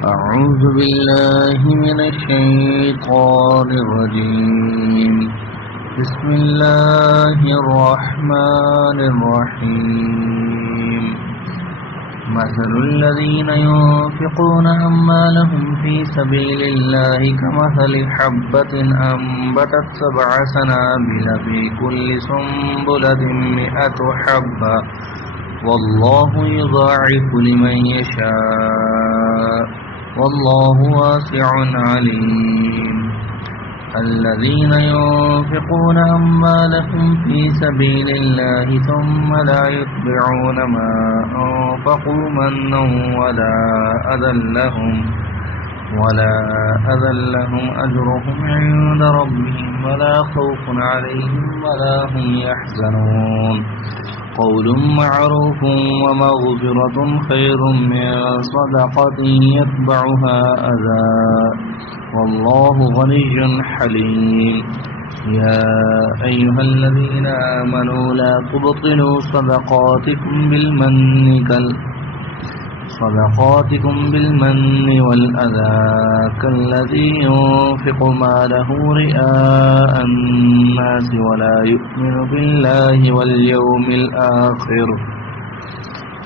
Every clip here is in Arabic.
أعوذ بالله من الشيطان الرجيم. بسم الله الرحمن الرحيم. مثل الذين ينفقون أموالهم في سبيل الله كمثل حبة أنبتت 7 سنابل في كل سنبلة 100 حبة والله يضاعف لمن يشاء والله واسع عليم. الذين ينفقون أموالهم في سبيل الله ثم لا يتبعون ما أنفقوا منا ولا أذى لهم أجرهم عند ربهم ولا خوف عليهم ولا هم يحزنون. قول معروف ومغفرة خير من صدقة يتبعها أذى والله غني حليم. يا أيها الذين آمنوا لا تبطلوا صدقاتكم بالمن والأذى كالذي ينفق ماله رئاء الناس ولا يؤمن بالله واليوم الآخر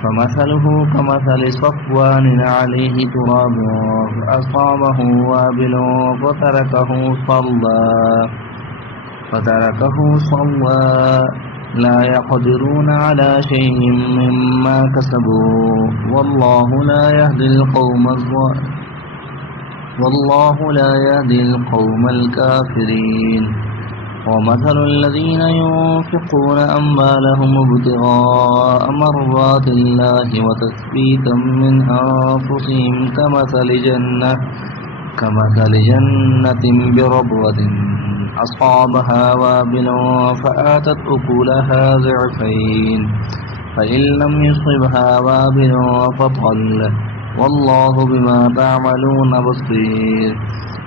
فمثله كمثل صفوان عليه تراب فأصابه وابل فتركه صلى لا يقدرون على شيء مما كسبوا والله لا يهدي القوم الكافرين. ومثل الذين ينفقون أموالهم ابتغاء مرضات الله وتثبيتا من أنفسهم كمثل جنة بربوة أصابها وابل فآتت أكلها ضعفين فإن لم يصبها وابل فطل والله بما تعملون بصير.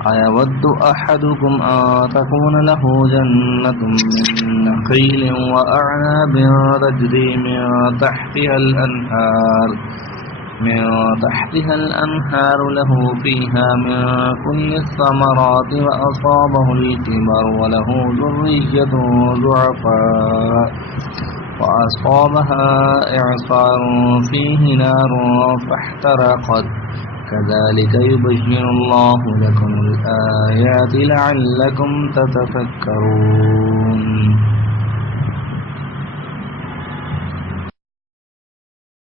أيود أحدكم أن تكون له جنة من نخيل وأعناب تجري من تحتها الأنهار له فيها من كل الثمرات وأصابه الكبر وله ذرية ضعفاء وأصابها إعصار فيه نار فاحترقت كذلك يبين الله لكم الآيات لعلكم تتفكرون.